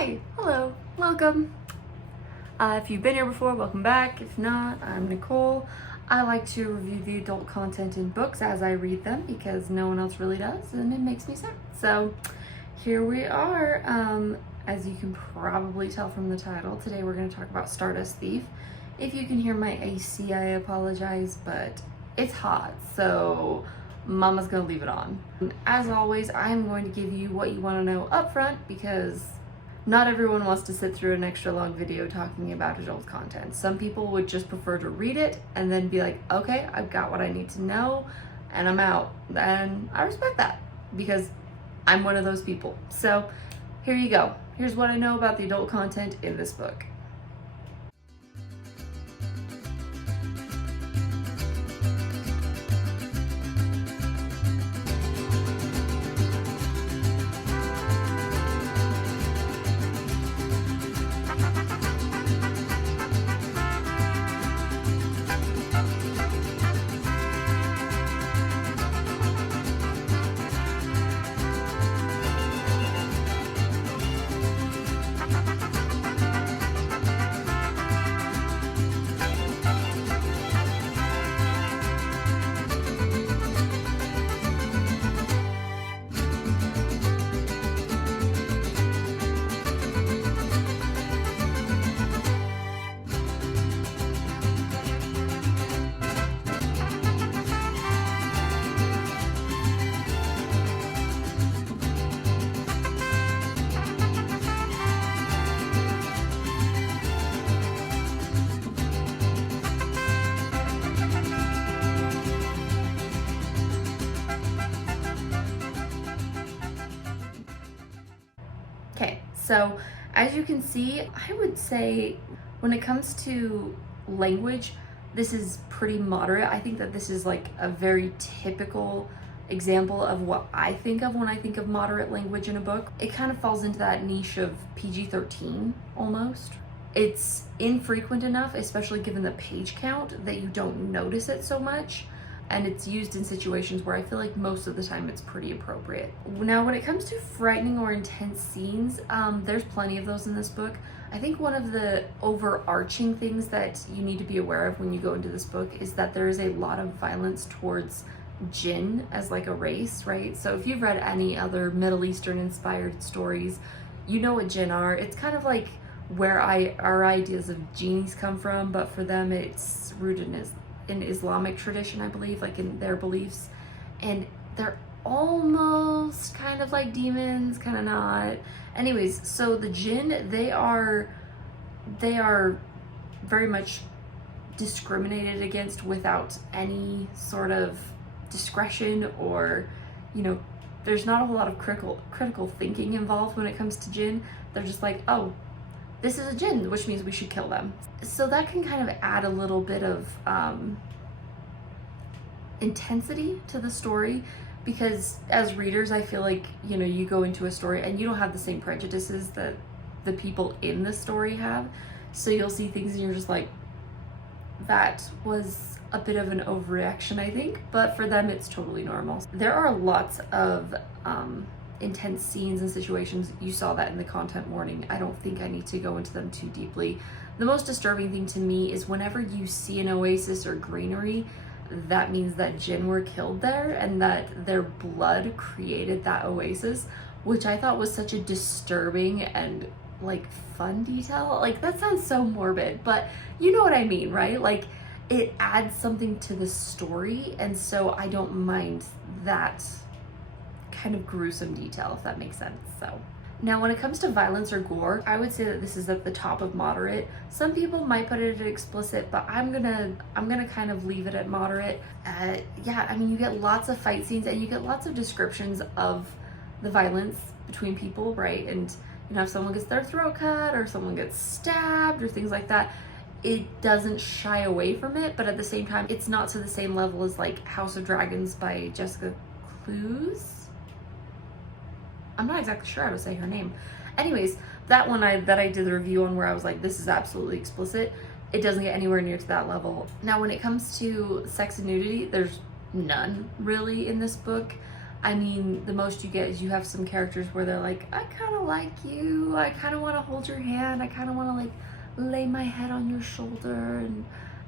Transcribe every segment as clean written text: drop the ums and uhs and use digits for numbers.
Hi, hello, welcome. If you've been here before, welcome back. If not, I'm Nicole. I like to review the adult content in books as I read them because no one else really does, and it makes me sad. So here we are. As you can probably tell from the title, today we're going to talk about Stardust Thief. If you can hear my AC, I apologize, but it's hot, so Mama's gonna leave it on. As always, I'm going to give you what you want to know up front because not everyone wants to sit through an extra long video talking about adult content. Some people would just prefer to read it and then be like, okay, I've got what I need to know and I'm out. And I respect that because I'm one of those people. So here you go. Here's what I know about the adult content in this book. Okay, so as you can see, I would say when it comes to language, this is pretty moderate. I think that this is like a very typical example of what I think of when I think of moderate language in a book. It kind of falls into that niche of PG-13 almost. It's infrequent enough, especially given the page count, that you don't notice it so much. And it's used in situations where I feel like most of the time it's pretty appropriate. Now, when it comes to frightening or intense scenes, there's plenty of those in this book. I think one of the overarching things that you need to be aware of when you go into this book is that there is a lot of violence towards jinn as like a race, right? So if you've read any other Middle Eastern inspired stories, you know what jinn are. It's kind of like where our ideas of genies come from, but for them it's rooted in Islamic tradition, I believe, like in their beliefs, and they're almost kind of like demons, kind of not. Anyways, so the jinn, they are very much discriminated against without any sort of discretion, or, you know, there's not a whole lot of critical thinking involved when it comes to jinn. They're just like, oh, this is a jinn, which means we should kill them. So that can kind of add a little bit of intensity to the story, because as readers, I feel like, you know, you go into a story and you don't have the same prejudices that the people in the story have. So you'll see things and you're just like, that was a bit of an overreaction, I think, but for them it's totally normal. There are lots of intense scenes and situations. You saw that in the content warning. I don't think I need to go into them too deeply. The most disturbing thing to me is whenever you see an oasis or greenery, that means that jinn were killed there and that their blood created that oasis, which I thought was such a disturbing and like fun detail. Like, that sounds so morbid, but you know what I mean, right? Like, it adds something to the story, and so I don't mind that kind of gruesome detail, if that makes sense. So now, when it comes to violence or gore, I would say that this is at the top of moderate. Some people might put it at explicit, but I'm gonna kind of leave it at moderate. Yeah, I mean, you get lots of fight scenes and you get lots of descriptions of the violence between people, right? And you know, if someone gets their throat cut or someone gets stabbed or things like that, it doesn't shy away from it, but at the same time, it's not to the same level as like House of Dragons by Jessica Clues. I'm not exactly sure how to say her name. Anyways, that one that I did the review on, where I was like, this is absolutely explicit, it doesn't get anywhere near to that level. Now, when it comes to sex and nudity, there's none really in this book. I mean, the most you get is you have some characters where they're like, I kind of like you, I kind of want to hold your hand, I kind of want to like lay my head on your shoulder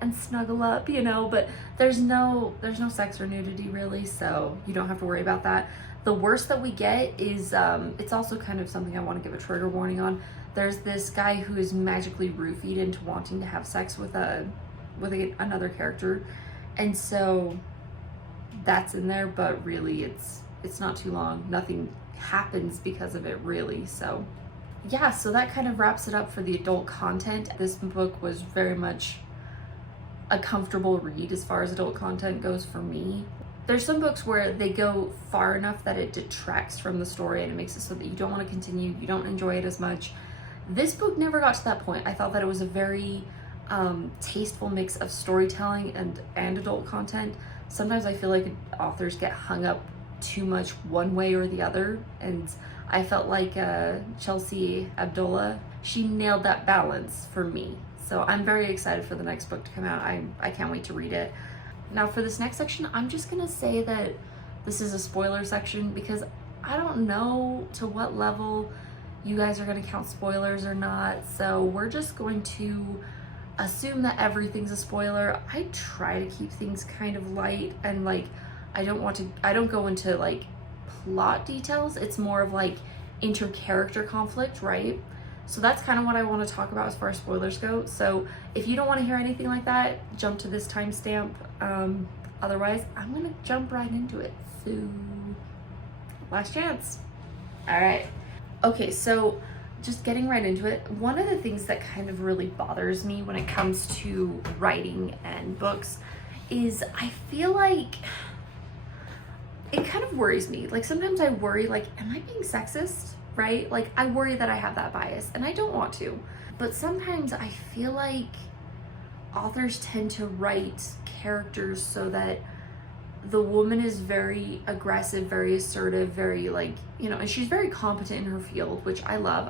and snuggle up, you know, but there's no sex or nudity really, so you don't have to worry about that. The worst that we get is, it's also kind of something I want to give a trigger warning on. There's this guy who is magically roofied into wanting to have sex with another character, and so that's in there, but really it's not too long. Nothing happens because of it really. So yeah, so that kind of wraps it up for the adult content. This book was very much a comfortable read as far as adult content goes for me. There's some books where they go far enough that it detracts from the story and it makes it so that you don't want to continue, you don't enjoy it as much. This book never got to that point. I thought that it was a very tasteful mix of storytelling and adult content. Sometimes I feel like authors get hung up too much one way or the other, and I felt like Chelsea Abdullah, she nailed that balance for me. So I'm very excited for the next book to come out. I can't wait to read it. Now for this next section, I'm just gonna say that this is a spoiler section because I don't know to what level you guys are gonna count spoilers or not. So we're just going to assume that everything's a spoiler. I try to keep things kind of light, and like I don't go into like plot details. It's more of like inter-character conflict, right? So that's kind of what I want to talk about as far as spoilers go. So if you don't want to hear anything like that, jump to this timestamp. Otherwise, I'm gonna jump right into it. So last chance. All right. Okay, so just getting right into it, one of the things that kind of really bothers me when it comes to writing and books is I feel like it kind of worries me. Like sometimes I worry, like, am I being sexist, right? Like I worry that I have that bias and I don't want to. But sometimes I feel like authors tend to write characters so that the woman is very aggressive, very assertive, very like, you know, and she's very competent in her field, which I love.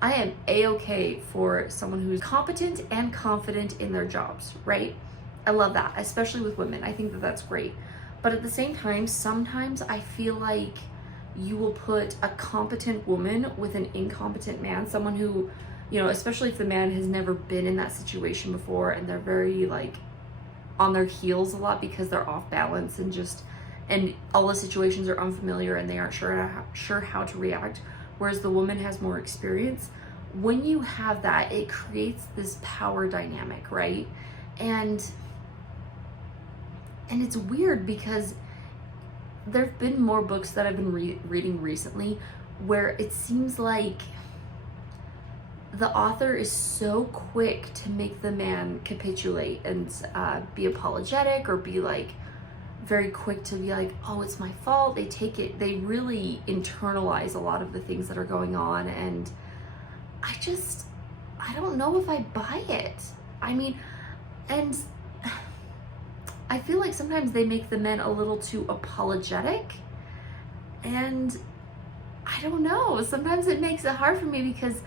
I am a-okay for someone who's competent and confident in their jobs, right? I love that, especially with women. I think that that's great. But at the same time, sometimes I feel like you will put a competent woman with an incompetent man, someone who, you know, especially if the man has never been in that situation before and they're very like on their heels a lot because they're off balance and all the situations are unfamiliar and they aren't sure how to react, whereas the woman has more experience. When you have that, it creates this power dynamic, right? And it's weird because there have been more books that I've been reading recently where it seems like the author is so quick to make the man capitulate and be apologetic or be like very quick to be like, oh, it's my fault. They really internalize a lot of the things that are going on, and I don't know if I buy it. I mean, and I feel like sometimes they make the men a little too apologetic, and I don't know. Sometimes it makes it hard for me because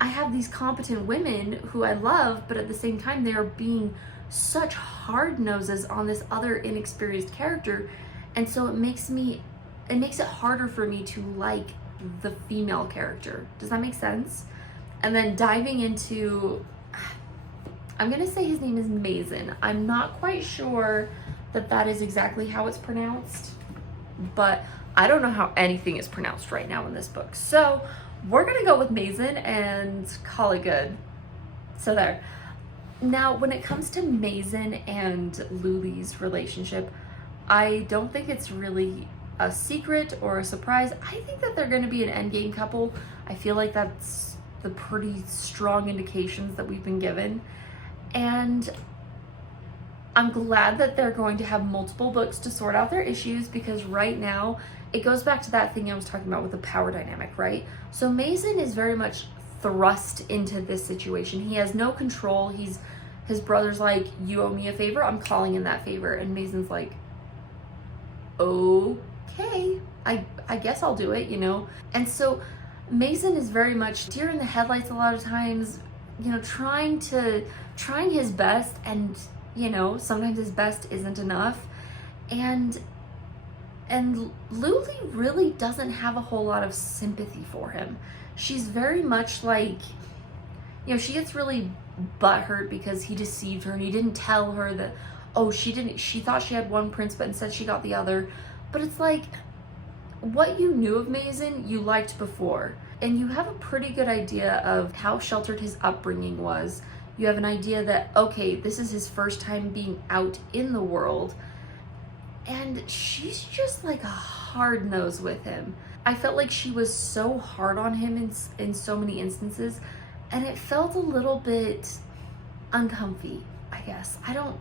I have these competent women who I love, but at the same time, they are being such hard noses on this other inexperienced character. And so it makes it harder for me to like the female character. Does that make sense? And then diving into, I'm gonna say his name is Mason. I'm not quite sure that is exactly how it's pronounced, but I don't know how anything is pronounced right now in this book. So we're gonna go with Mason and call it good. So there. Now, when it comes to Mason and Luli's relationship, I don't think it's really a secret or a surprise. I think that they're gonna be an endgame couple. I feel like that's the pretty strong indications that we've been given. And I'm glad that they're going to have multiple books to sort out their issues, because right now it goes back to that thing I was talking about with the power dynamic, right? So Mason is very much thrust into this situation. He has no control. His brother's like, you owe me a favor, I'm calling in that favor. And Mason's like, okay, I guess I'll do it, you know? And so Mason is very much deer in the headlights a lot of times, you know, trying his best, and you know, sometimes his best isn't enough. And And Luli really doesn't have a whole lot of sympathy for him. She's very much like, you know, she gets really butthurt because he deceived her and he didn't tell her that, oh, she thought she had one prince, but instead she got the other. But it's like, what you knew of Mason, you liked before. And you have a pretty good idea of how sheltered his upbringing was. You have an idea that, okay, this is his first time being out in the world. And she's just like a hard nose with him. I felt like she was so hard on him in so many instances, and it felt a little bit uncomfy, I guess. I don't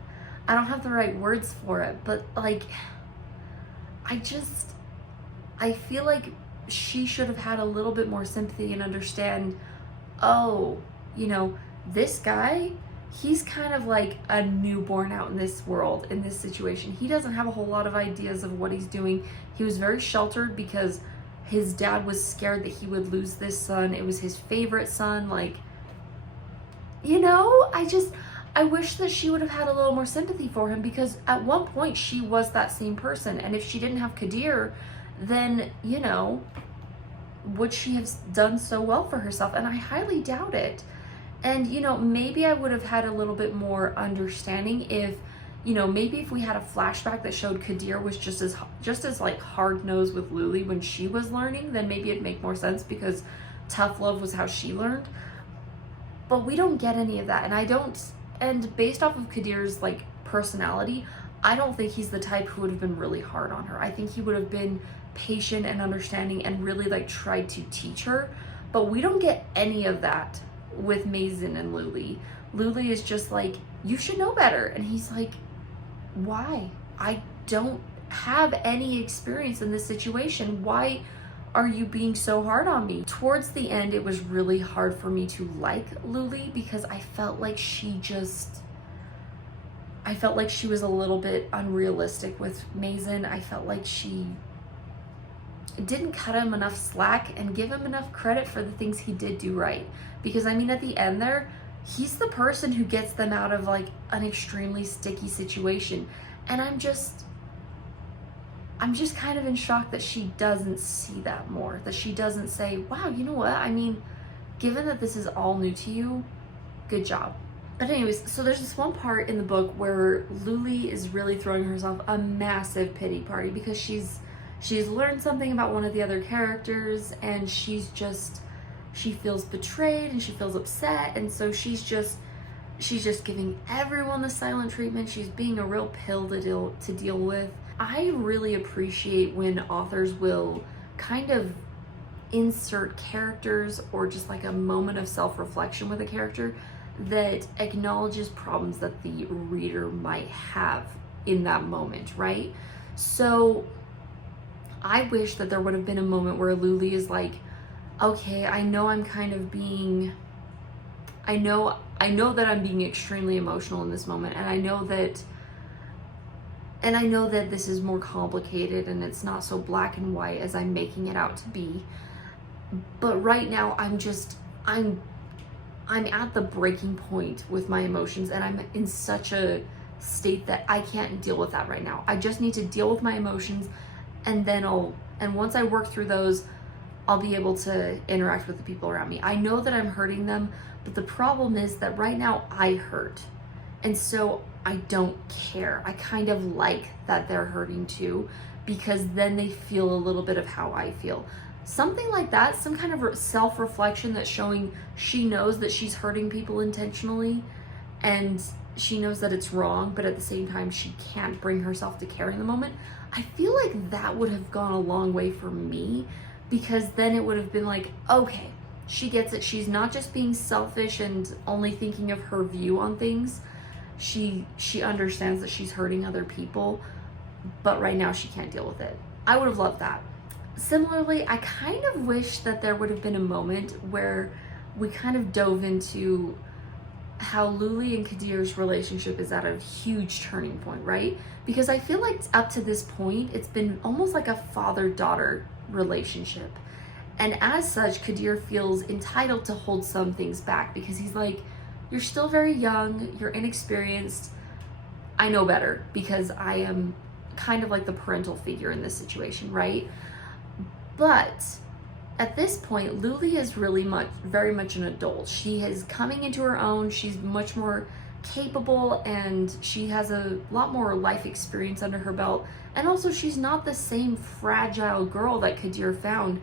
have the right words for it, but like, I feel like she should have had a little bit more sympathy and understand, oh, you know, this guy, he's kind of like a newborn out in this world, in this situation. He doesn't have a whole lot of ideas of what he's doing. He was very sheltered because his dad was scared that he would lose this son. It was his favorite son. Like, you know, I wish that she would have had a little more sympathy for him, because at one point she was that same person. And if she didn't have Kadir, then, you know, would she have done so well for herself? And I highly doubt it. And, you know, maybe I would have had a little bit more understanding if, you know, maybe if we had a flashback that showed Kadir was just as like hard-nosed with Luli when she was learning, then maybe it'd make more sense, because tough love was how she learned. But we don't get any of that. And based off of Kadir's like personality, I don't think he's the type who would have been really hard on her. I think he would have been patient and understanding and really like tried to teach her. But we don't get any of that with Mason and Luli. Luli is just like, you should know better. And he's like, why? I don't have any experience in this situation. Why are you being so hard on me? Towards the end, it was really hard for me to like Luli, because I felt like she was a little bit unrealistic with Mason. I felt like she didn't cut him enough slack and give him enough credit for the things he did do right. Because I mean, at the end there, he's the person who gets them out of like an extremely sticky situation. And I'm just kind of in shock that she doesn't see that more, that she doesn't say, wow, you know what? I mean, given that this is all new to you, good job. But anyways, so there's this one part in the book where Luli is really throwing herself a massive pity party, because she's learned something about one of the other characters, and she feels betrayed and she feels upset, and so she's just giving everyone the silent treatment. She's being a real pill to deal with. I really appreciate when authors will kind of insert characters or just like a moment of self-reflection with a character that acknowledges problems that the reader might have in that moment, right? So I wish that there would have been a moment where Luli is like, okay, I know I'm kind of being, I know that I'm being extremely emotional in this moment, and I know that this is more complicated and it's not so black and white as I'm making it out to be. But right now I'm at the breaking point with my emotions, and I'm in such a state that I can't deal with that right now. I just need to deal with my emotions, and then once I work through those, I'll be able to interact with the people around me. I know that I'm hurting them, but the problem is that right now I hurt. And so I don't care. I kind of like that they're hurting too, because then they feel a little bit of how I feel. Something like that, some kind of self-reflection that's showing she knows that she's hurting people intentionally, and she knows that it's wrong, but at the same time she can't bring herself to care in the moment. I feel like that would have gone a long way for me, because then it would have been like, okay, she gets it. She's not just being selfish and only thinking of her view on things. She understands that she's hurting other people, but right now she can't deal with it. I would have loved that. Similarly, I kind of wish that there would have been a moment where we kind of dove into how Luli and Kadir's relationship is at a huge turning point, right? Because I feel like up to this point, it's been almost like a father-daughter relationship. And as such, Kadir feels entitled to hold some things back, because he's like, you're still very young, you're inexperienced, I know better, because I am kind of like the parental figure in this situation, right? But at this point, Luli is very much an adult. She is coming into her own. She's much more capable, and she has a lot more life experience under her belt. And also, she's not the same fragile girl that Kadir found,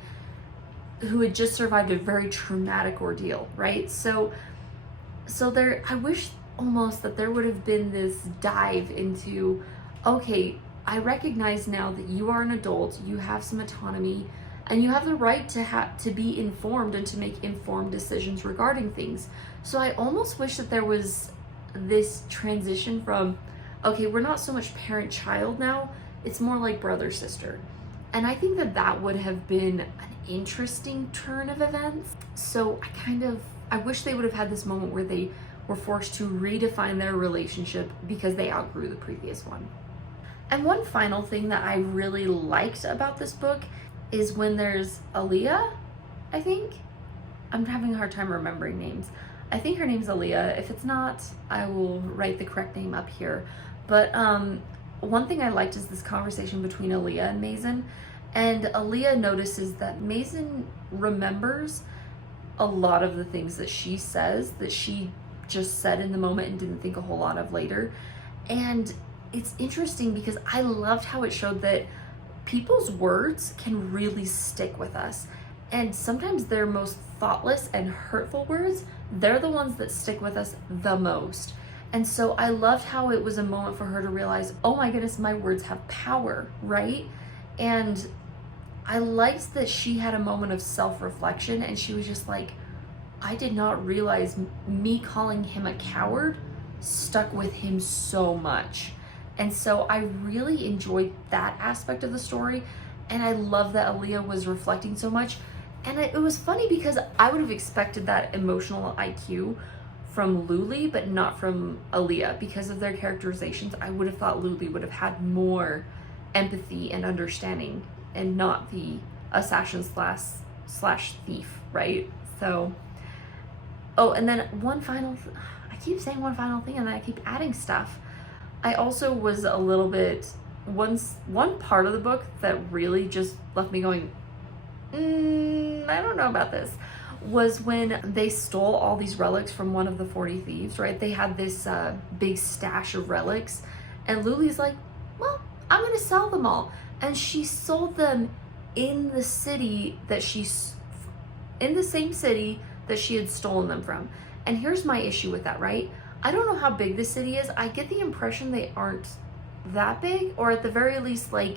who had just survived a very traumatic ordeal, right? So there, I wish almost that there would have been this dive into, okay, I recognize now that you are an adult, you have some autonomy, and you have the right to be informed and to make informed decisions regarding things. So I almost wish that there was this transition from, okay, we're not so much parent-child now, it's more like brother-sister. And I think that would have been an interesting turn of events. So I wish they would have had this moment where they were forced to redefine their relationship because they outgrew the previous one. And one final thing that I really liked about this book is when there's Aaliyah, I think. I'm having a hard time remembering names. I think her name's Aaliyah. If it's not, I will write the correct name up here. But one thing I liked is this conversation between Aaliyah and Mason. And Aaliyah notices that Mason remembers a lot of the things that she says that she just said in the moment and didn't think a whole lot of later. And it's interesting because I loved how it showed that people's words can really stick with us. And sometimes their most thoughtless and hurtful words, they're the ones that stick with us the most. And so I loved how it was a moment for her to realize, oh my goodness, my words have power, right? And I liked that she had a moment of self-reflection, and she was just like, I did not realize me calling him a coward stuck with him so much. And so I really enjoyed that aspect of the story, and I love that Aaliyah was reflecting so much. And it was funny because I would have expected that emotional IQ from Luli, but not from Aaliyah. Because of their characterizations, I would have thought Luli would have had more empathy and understanding, and not the assassin slash thief, right? So, oh, and then I keep saying one final thing, and then I keep adding stuff. I also was a little bit, one part of the book that really just left me going, I don't know about this, was when they stole all these relics from one of the 40 thieves, right? They had this big stash of relics, and Luli's like, well, I'm gonna sell them all. And she sold them in the same city that she had stolen them from. And here's my issue with that, right? I don't know how big the city is. I get the impression they aren't that big, or at the very least, like,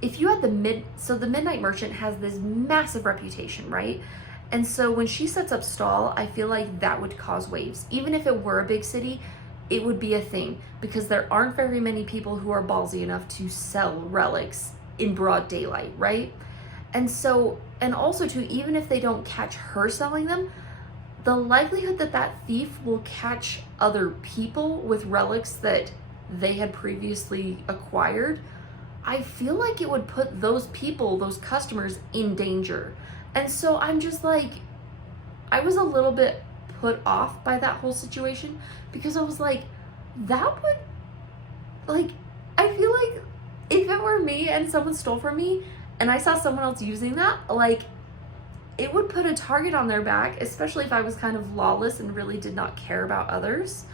if you had the Midnight Merchant has this massive reputation, right? And so when she sets up stall, I feel like that would cause waves. Even if it were a big city, it would be a thing, because there aren't very many people who are ballsy enough to sell relics in broad daylight, right? And so, and also too, even if they don't catch her selling them, the likelihood that thief will catch other people with relics that they had previously acquired, I feel like it would put those people, those customers, in danger. And so I'm just like, I was a little bit put off by that whole situation, because I was like, that would, like, I feel like if it were me and someone stole from me and I saw someone else using that, like, it would put a target on their back, especially if I was kind of lawless and really did not care about others.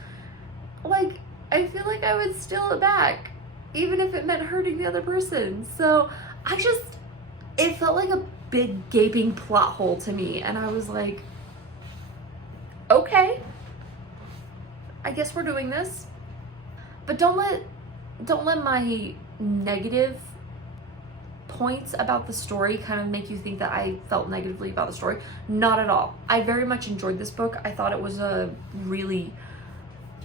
Like, I feel like I would steal it back, even if it meant hurting the other person. So it felt like a big gaping plot hole to me, and I was like, okay, I guess we're doing this. But don't let my negative points about the story kind of make you think that I felt negatively about the story. Not at all. I very much enjoyed this book. I thought it was a really,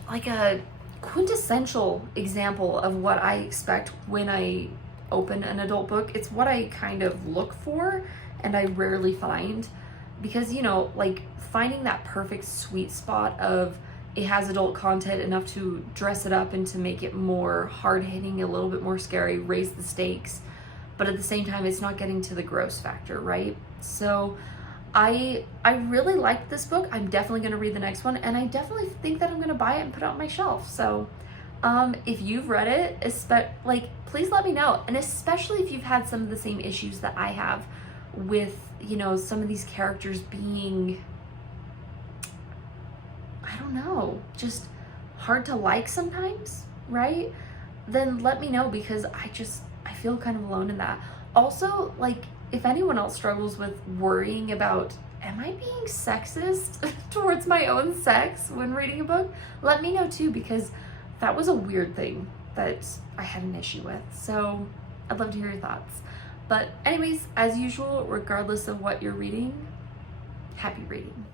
like, a quintessential example of what I expect when I open an adult book. It's what I kind of look for, and I rarely find, because, you know, like, finding that perfect sweet spot of it has adult content enough to dress it up and to make it more hard-hitting, a little bit more scary, raise the stakes, but at the same time it's not getting to the gross factor, right? So I really liked this book. I'm definitely going to read the next one, and I definitely think that I'm going to buy it and put it on my shelf. So If you've read it, please let me know. And especially if you've had some of the same issues that I have with, you know, some of these characters being, I don't know, just hard to like sometimes, right? Then let me know, because I feel kind of alone in that. Also, like, if anyone else struggles with worrying about, am I being sexist towards my own sex when reading a book, let me know too, because that was a weird thing that I had an issue with. So I'd love to hear your thoughts. But anyways, as usual, regardless of what you're reading, happy reading.